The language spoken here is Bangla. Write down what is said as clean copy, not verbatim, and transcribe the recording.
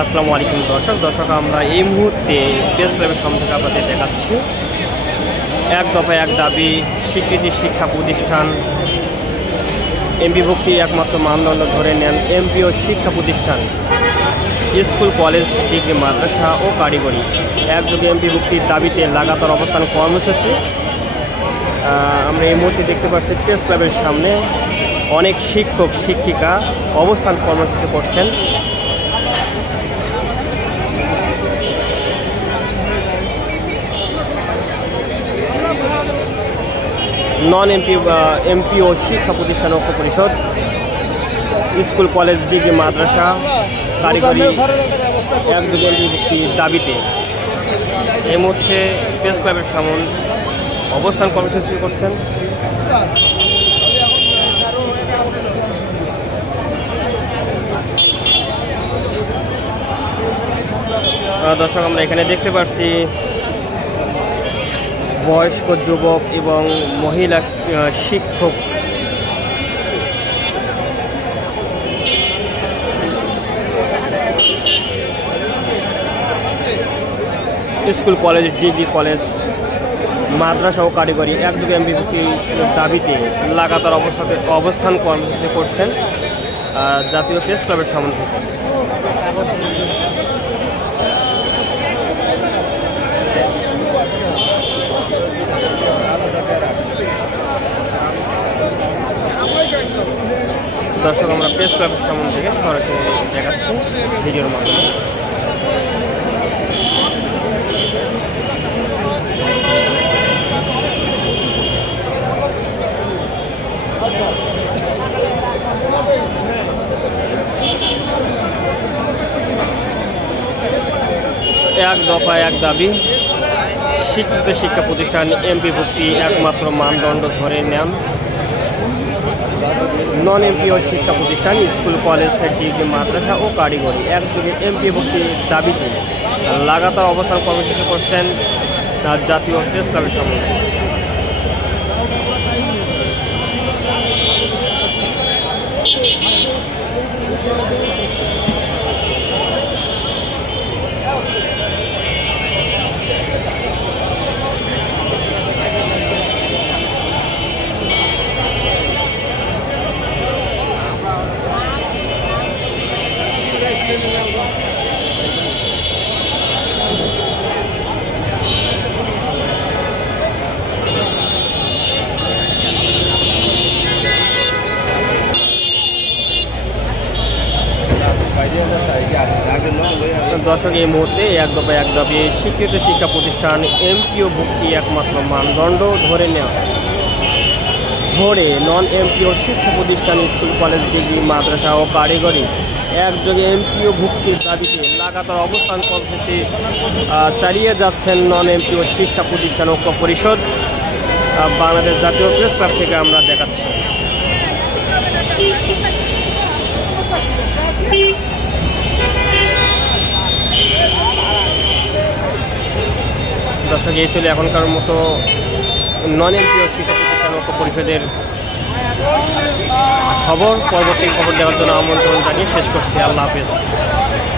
আসসালামু আলাইকুম দর্শক আমরা এই মুহূর্তে প্রেস ক্লাবের সামনে থেকে আপনাদের দেখাচ্ছি এক দফা এক দাবি স্বীকৃতি শিক্ষা প্রতিষ্ঠান এমপিভুক্তি একমাত্র মানদণ্ড ধরে নেন এমপিও শিক্ষা প্রতিষ্ঠান স্কুল কলেজ ডিগ্রি মাদ্রাসা ও কারিগরি একযোগে এমপিভুক্তির দাবিতে লাগাতার অবস্থান কর্মসূচি আমরা এই মুহূর্তে দেখতে পাচ্ছি প্রেস ক্লাবের সামনে অনেক শিক্ষক শিক্ষিকা অবস্থান কর্মসূচি করছেন। নন এমপিও শিক্ষা প্রতিষ্ঠান ঐক্য পরিষদ স্কুল কলেজ ডিগ্রি মাদ্রাসা কারিগরি একযোগে এমপিভুক্তির দাবিতে এই মুহূর্তে প্রেস ক্লাবের সামনে অবস্থান কর্মসূচি করছেন। দর্শক আমরা এখানে দেখতে পাচ্ছি বয়স্ক যুবক এবং মহিলা শিক্ষক স্কুল কলেজ ডিগ্রি কলেজ মাদ্রাসা ও কারিগরি একযোগে এমপিভুক্তির দাবিতে লাগাতার অবস্থান কর্মসূচি করছেন জাতীয় প্রেস ক্লাবের সামনে থেকে। দর্শক আমরা প্রেস ক্লাবের সামনে থেকে সরাসরি দেখাচ্ছি ভিডিওর মাধ্যমে। এক দফা এক দাবি স্বীকৃত শিক্ষা প্রতিষ্ঠান এমপিভুক্তি একমাত্র মানদণ্ড ধরে নেন নন এমপিও শিক্ষা প্রতিষ্ঠান স্কুল কলেজ ডিগ্রি মাদ্রাসা ও কারিগরি একযোগে এমপিভুক্তির দাবিতে লাগাতার অবস্থান কর্মসূচি করছেন জাতীয় প্রেস ক্লাবের সামনে। দর্শক এই মুহূর্তে এক দফা এক দাবি স্বীকৃত শিক্ষা প্রতিষ্ঠান এমপিও ভুক্তি একমাত্র মানদণ্ড ধরে নন এমপিও শিক্ষা প্রতিষ্ঠান স্কুল কলেজ ডিগ্রি মাদ্রাসা ও কারিগরি একযোগে এমপিও ভুক্তির দাবিতে লাগাতার অবস্থান কর্মসূচি চালিয়ে যাচ্ছেন নন এমপিও শিক্ষা প্রতিষ্ঠান ঐক্য পরিষদ বাংলাদেশ জাতীয় প্রেস ক্লাব থেকে আমরা দেখাচ্ছি। দর্শক এই ছিল এখনকার মতো নন এমপিও শিক্ষা প্রতিষ্ঠান ঐক্য পরিষদের খবর। পরবর্তী খবর দেওয়ার জন্য আমন্ত্রণ জানিয়ে শেষ করছি। আল্লাহ হাফেজ।